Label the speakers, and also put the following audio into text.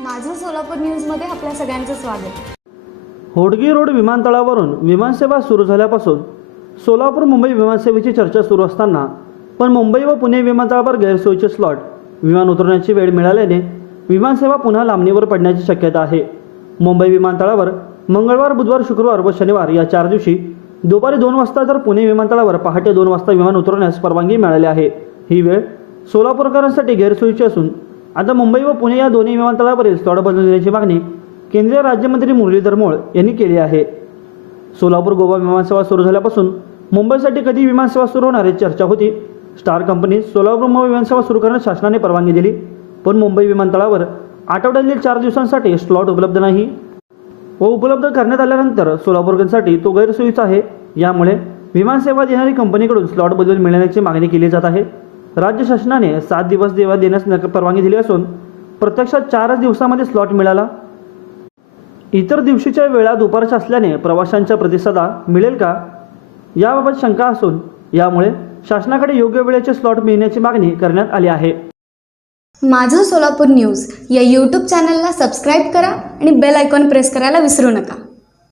Speaker 1: माझं सोलापूर न्यूजमध्ये आपल्या सगळ्यांचं स्वागत.
Speaker 2: होडगी रोड विमानतळावरून विमानसेवा सुरू झाल्यापासून सोलापूर मुंबई विमानसेवेची चर्चा सुरू असताना पण मुंबई व पुणे विमानतळावर गैरसोयीचे स्लॉट विमान उतरण्याची वेळ मिळाल्याने विमानसेवा पुन्हा लांबणीवर पडण्याची शक्यता आहे. मुंबई विमानतळावर मंगळवार बुधवार शुक्रवार व शनिवार या चार दिवशी दुपारी दोन वाजता तर पुणे विमानतळावर पहाटे दोन वाजता विमान उतरण्यास परवानगी मिळाली आहे ही वेळ सोलापूरकरांसाठी गैरसोयीची असून आता मुंबई व पुणे या दोन्ही विमानतळावरील स्लॉट देण्याची मागणी केंद्रीय राज्यमंत्री मुरलीधर मोळ यांनी केली आहे. सोलापूर गोवा विमानसेवा सुरू झाल्यापासून मुंबईसाठी कधी विमानसेवा सुरू होणार याची चर्चा होती. स्टार कंपनी सोलापूर मुंबई विमानसेवा सुरू करण्यास शासनाने परवानगी दिली. पण मुंबई विमानतळावर आठवड्यातील चार दिवसांसाठी स्लॉट उपलब्ध नाही व उपलब्ध करण्यात आल्यानंतर सोलापूरकरांसाठी तो गैरसोयीचा आहे. यामुळे विमानसेवा देणारी कंपनीकडून स्लॉट बदलून मिळण्याची मागणी केली जात आहे. राज्य शासनाने सात दिवस देवा देण्यास नक- परवानगी दिली असून प्रत्यक्षात चारच दिवसामध्ये स्लॉट मिळाला. इतर दिवशीच्या वेळा दुपारच्या असल्याने प्रवाशांच्या प्रतिसादा मिळेल का? याबाबत शंका असून यामुळे शासनाकडे योग्य वेळेचे स्लॉट मिळण्याची मागणी करण्यात आली आहे.
Speaker 1: माझं सोलापूर न्यूज या यूट्यूब चॅनलला सबस्क्राईब करा आणि बेल आयकॉन प्रेस करायला विसरू नका.